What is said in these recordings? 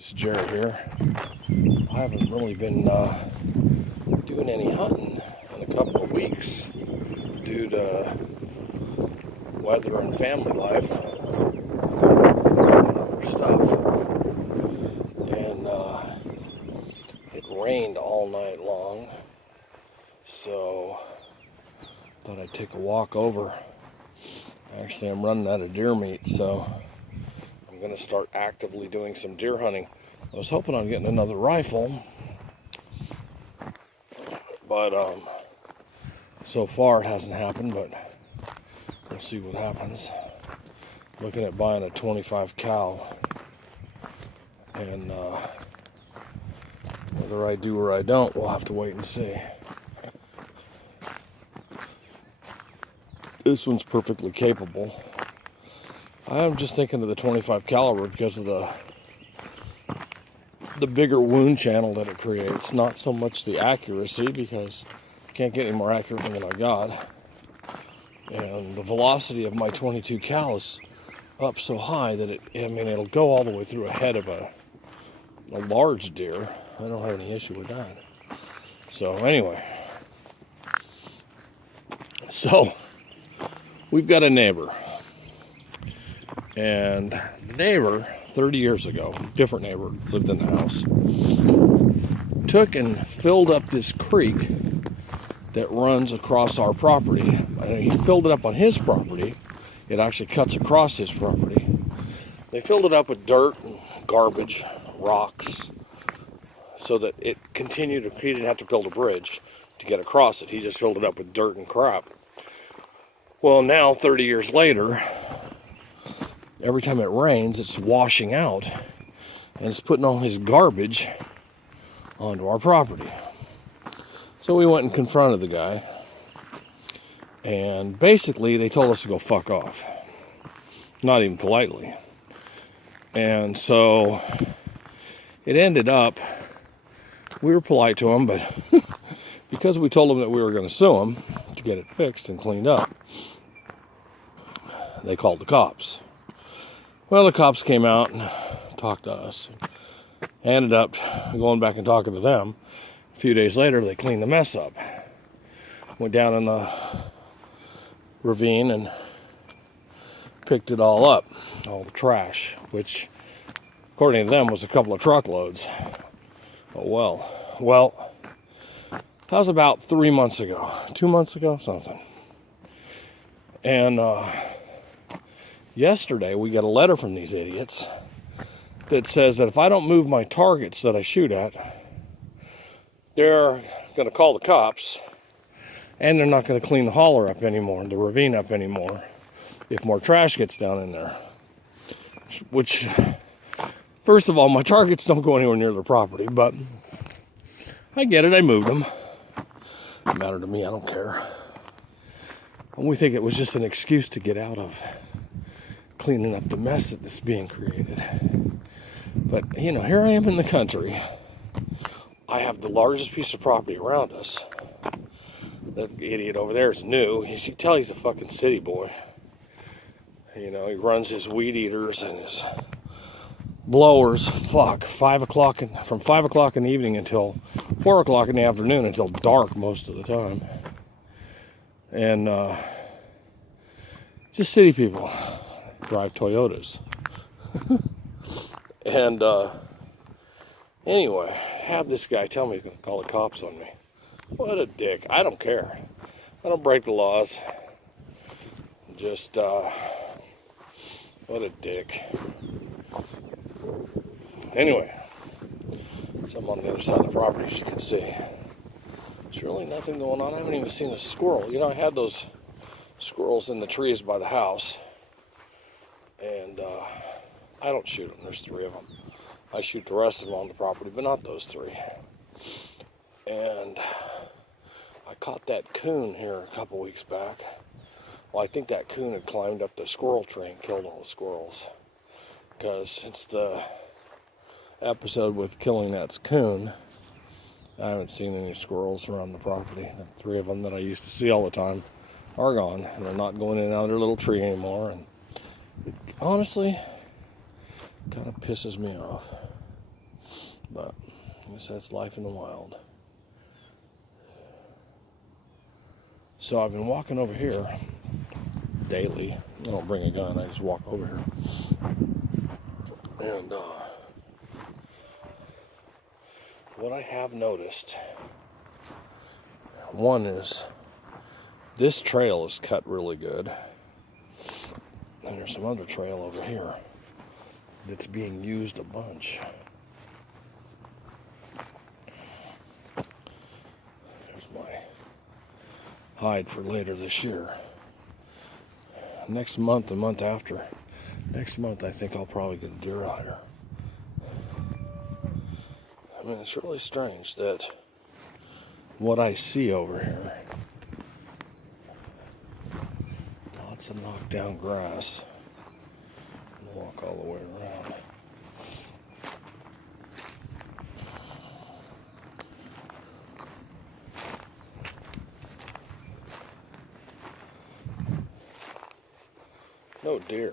It's Jerry here. I haven't really been doing any hunting in a couple of weeks due to weather and family life and other stuff. And it rained all night long, so I thought I'd take a walk over. Actually, I'm running out of deer meat, so I'm going to start actively doing some deer hunting. I was hoping on getting another rifle, but so far it hasn't happened, but we'll see what happens. Looking at buying a 25 cal, and whether I do or I don't, we'll have to wait and see. This one's perfectly capable. I'm just thinking of the 25 caliber because of the bigger wound channel that it creates, not so much the accuracy, because I can't get any more accurate than what I got. And the velocity of my 22 cal is up so high that it'll go all the way through a head of a large deer. I don't have any issue with that. So anyway, we've got a neighbor, and the neighbor 30 years ago, different neighbor, lived in the house, took and filled up this creek that runs across our property. He filled it up on his property. It actually cuts across his property. They filled it up with dirt and garbage, rocks, so that he didn't have to build a bridge to get across it. He just filled it up with dirt and crap. Well, now, 30 years later, every time it rains, it's washing out, and it's putting all his garbage onto our property. So we went and confronted the guy, and basically they told us to go fuck off. Not even politely. And so it ended up, we were polite to him, but because we told him that we were going to sue him to get it fixed and cleaned up, they called the cops. Well, the cops came out and talked to us. Ended up going back and talking to them. A few days later, they cleaned the mess up. Went down in the ravine and picked it all up. All the trash, which, according to them, was a couple of truckloads. Oh, well. Well, that was about 3 months ago. 2 months ago, something. And, yesterday, we got a letter from these idiots that says that if I don't move my targets that I shoot at, they're going to call the cops, and they're not going to clean the holler up anymore, the ravine up anymore, if more trash gets down in there. Which, first of all, my targets don't go anywhere near their property, but I get it, I moved them. Doesn't matter to me, I don't care. And we think it was just an excuse to get out of cleaning up the mess that's being created. But, here I am in the country. I have the largest piece of property around us. That idiot over there is new. You can tell he's a fucking city boy. He runs his weed eaters and his blowers, from 5 o'clock in the evening until 4 o'clock in the afternoon, until dark most of the time. And, just city people. Drive Toyotas. And anyway, have this guy tell me he's going to call the cops on me. What a dick. I don't care. I don't break the laws. Just, what a dick. Anyway, so I'm on the other side of the property, as you can see. There's really nothing going on. I haven't even seen a squirrel. I had those squirrels in the trees by the house. And I don't shoot them. There's 3 of them. I shoot the rest of them on the property, but not those 3. And I caught that coon here a couple weeks back. Well, I think that coon had climbed up the squirrel tree and killed all the squirrels. Because since the episode with killing that coon, I haven't seen any squirrels around the property. The 3 of them that I used to see all the time are gone. And they're not going in and out of their little tree anymore. And honestly, kind of pisses me off. guess that's life in the wild. So I've been walking over here daily. I don't bring a gun, I just walk over here. And what I have noticed, one is this trail is cut really good. And there's some other trail over here that's being used a bunch. There's my hide for later this year. Next month, the month after, next month I think I'll probably get a deer out here. I mean, it's really strange that what I see over here, lots of knocked down grass. I'll walk all the way around. No deer.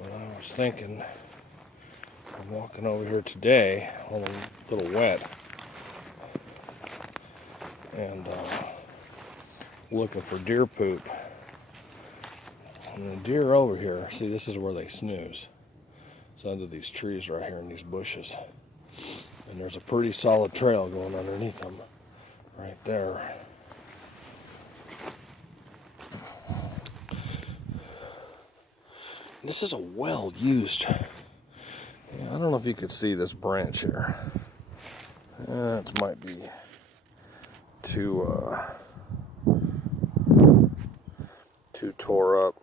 But I was thinking, I'm walking over here today, a little wet, and looking for deer poop. And the deer over here, see, this is where they snooze. It's under these trees right here in these bushes. And there's a pretty solid trail going underneath them right there. This is a well-used, I don't know if you could see this branch here. It might be too tore up.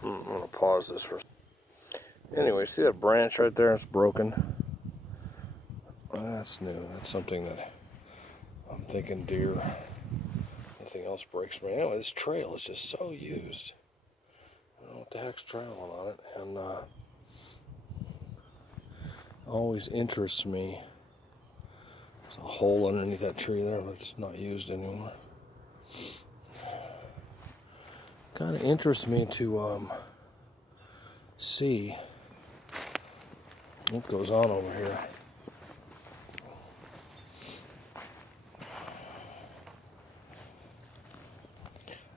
I'm gonna pause this for a second. Anyway, see that branch right there? It's broken. That's new. That's something that I'm thinking deer. Nothing else breaks me. Anyway, this trail is just so used. I don't know what the heck's trailing on it, and always interests me. There's a hole underneath that tree there, but it's not used anymore. Kind of interests me to see what goes on over here.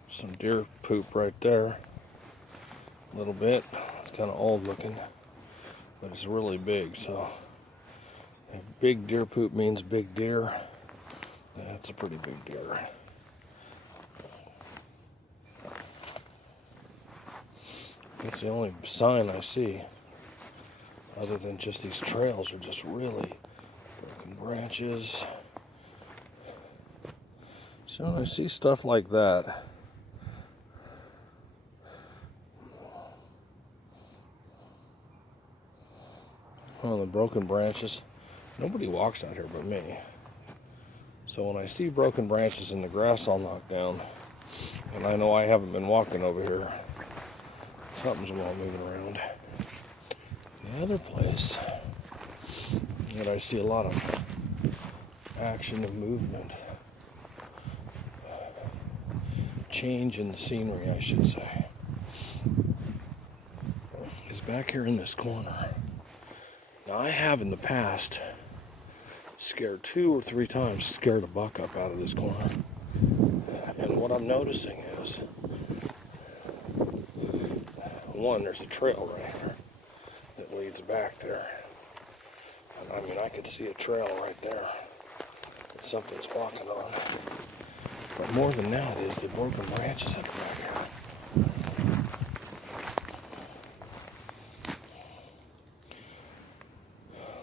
Some deer poop right there. A little bit. It's kind of old looking, but it's really big. So if big deer poop means big deer, that's a pretty big deer. That's the only sign I see, other than just these trails are just really broken branches. So when I see stuff like that, the broken branches, nobody walks out here but me. So when I see broken branches and the grass all knocked down, and I know I haven't been walking over here, something's well moving around. The other place that I see a lot of action and movement, change in the scenery, I should say, is back here in this corner. Now, I have in the past scared 2 or 3 times, scared a buck up out of this corner. And what I'm noticing is, one, there's a trail right here that leads back there. And I mean, I could see a trail right there that something's walking on. But more than that is the broken branches that are back here.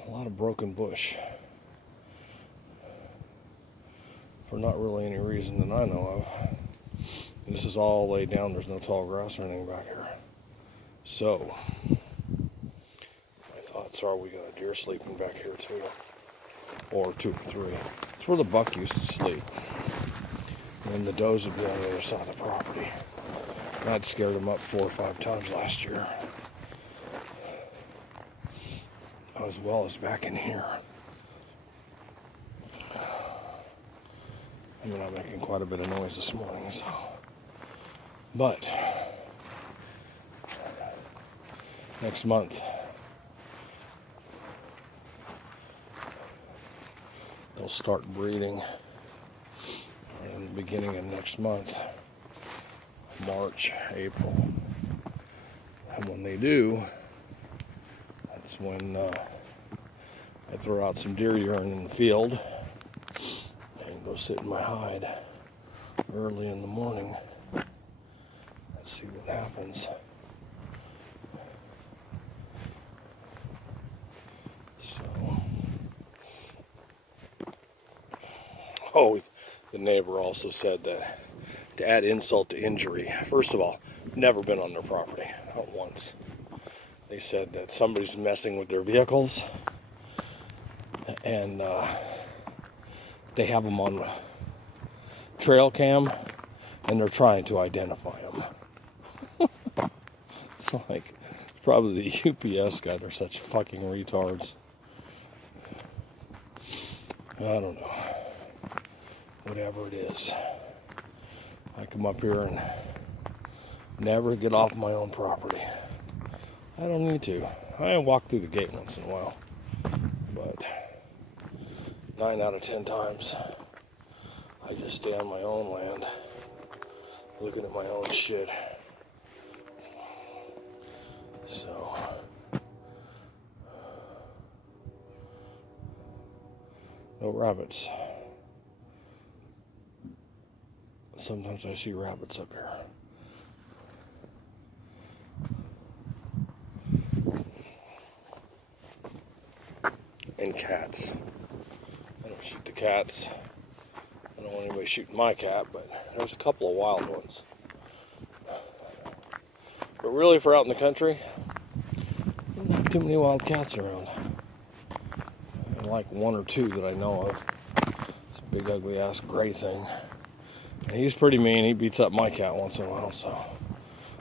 A lot of broken bush. For not really any reason that I know of. This is all laid down. There's no tall grass or anything back here. So, my thoughts are we got a deer sleeping back here too. Or 2 or 3. It's where the buck used to sleep. And the does would be on the other side of the property. I'd scared them up 4 or 5 times last year. As well as back in here. I mean, I'm making quite a bit of noise this morning, so. But next month. They'll start breeding in the beginning of next month, March, April. And when they do, that's when I throw out some deer urine in the field and go sit in my hide early in the morning and see what happens. Oh, the neighbor also said that to add insult to injury, first of all, never been on their property, not once. They said that somebody's messing with their vehicles and they have them on trail cam and they're trying to identify them. It's like, it's probably the UPS guy, they're such fucking retards. I don't know. Whatever it is, I come up here and never get off my own property. I don't need to. I walk through the gate once in a while, but 9 out of 10 times I just stay on my own land looking at my own shit. So no rabbits. Sometimes I see rabbits up here. And cats. I don't shoot the cats. I don't want anybody shooting my cat, but there's a couple of wild ones. But really, for out in the country, there's not too many wild cats around. I like one or two that I know of. This big ugly ass gray thing. And he's pretty mean. He beats up my cat once in a while, so.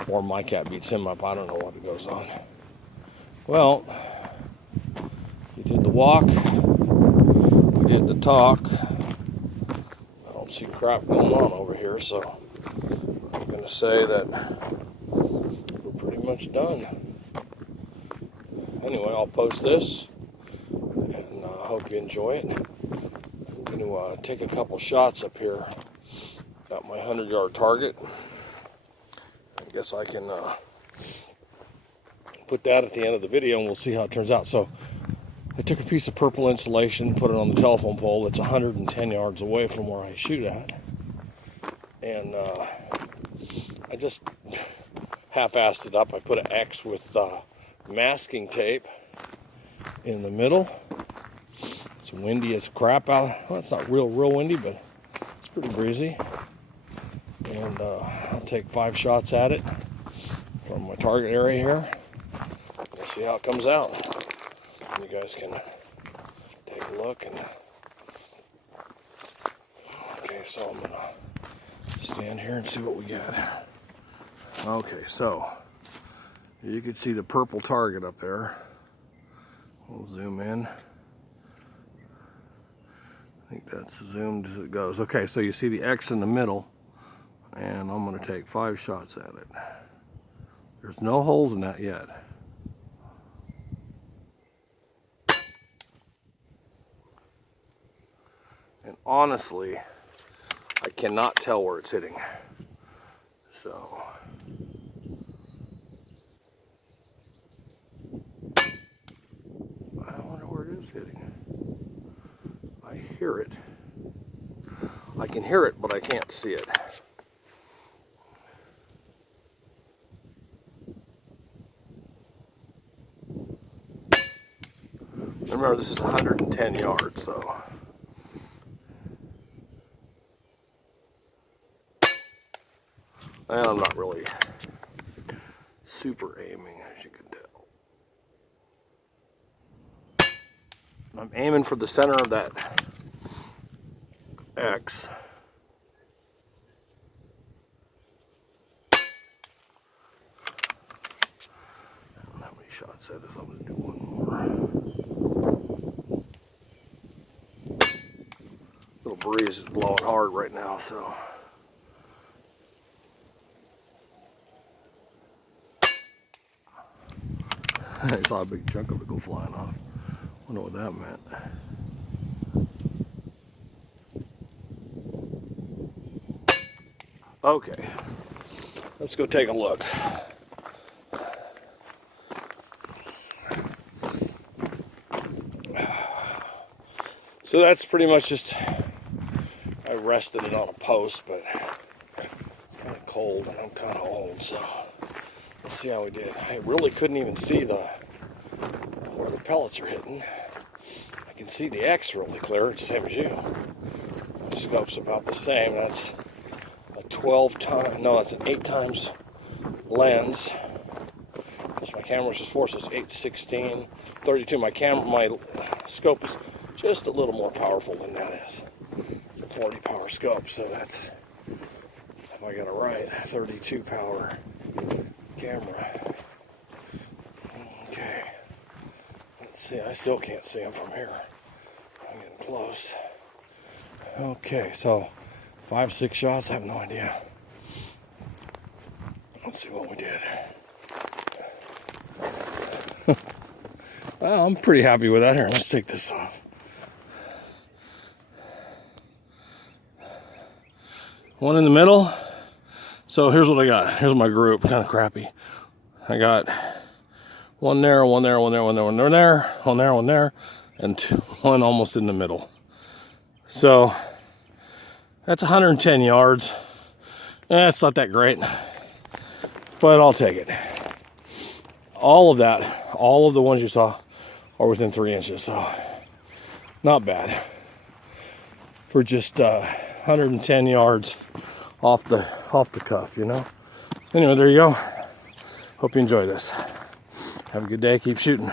Or my cat beats him up. I don't know what goes on. Well, we did the walk. We did the talk. I don't see crap going on over here, so I'm going to say that we're pretty much done. Anyway, I'll post this, and I hope you enjoy it. I'm going to take a couple shots up here. Got my 100-yard target. I guess I can put that at the end of the video and we'll see how it turns out. So I took a piece of purple insulation, put it on the telephone pole. It's 110 yards away from where I shoot at. And I just half-assed it up. I put an X with masking tape in the middle. It's windy as crap out. Well, it's not real windy, but it's pretty breezy. And I'll take 5 shots at it from my target area here. We'll see how it comes out. You guys can take a look. And okay, so I'm gonna stand here and see what we got. Okay, so you can see the purple target up there. We'll zoom in. I think that's zoomed as it goes. Okay, so you see the X in the middle. And I'm going to take 5 shots at it. There's no holes in that yet. And honestly, I cannot tell where it's hitting. So I wonder where it is hitting. I hear it. I can hear it, but I can't see it. Remember, this is 110 yards, so. And I'm not really super aiming, as you can tell. I'm aiming for the center of that X. I don't know how many shots that is. I'm going to do one more. Little breeze is blowing hard right now, so. I saw a big chunk of it go flying off. Wonder what that meant. Okay, let's go take a look. So that's pretty much just, I rested it on a post, but it's kind of cold and I'm kind of old, so let's see how we did. I really couldn't even see where the pellets are hitting. I can see the X really clear, it's the same as you. The scope's about the same. That's a 12 times, no, that's an 8 times lens. Because my camera's just 4, so it's 8, 16, 32. My scope is just a little more powerful than that is. It's a 40 power scope, so that's, if I got it right, 32 power camera. Okay. Let's see, I still can't see them from here. I'm getting close. Okay, so 5, 6 shots, I have no idea. Let's see what we did. Well, I'm pretty happy with that. Here, let's take this off. One in the middle. So here's what I got. Here's my group, kind of crappy. I got one there, one there, one there, one there, one there, one there, one there, and one almost in the middle. So that's 110 yards. It's not that great, but I'll take it. All of that, all of the ones you saw are within 3 inches, so not bad for just 110 yards off the cuff, you know. Anyway, there you go. Hope you enjoy this. Have a good day. Keep shooting.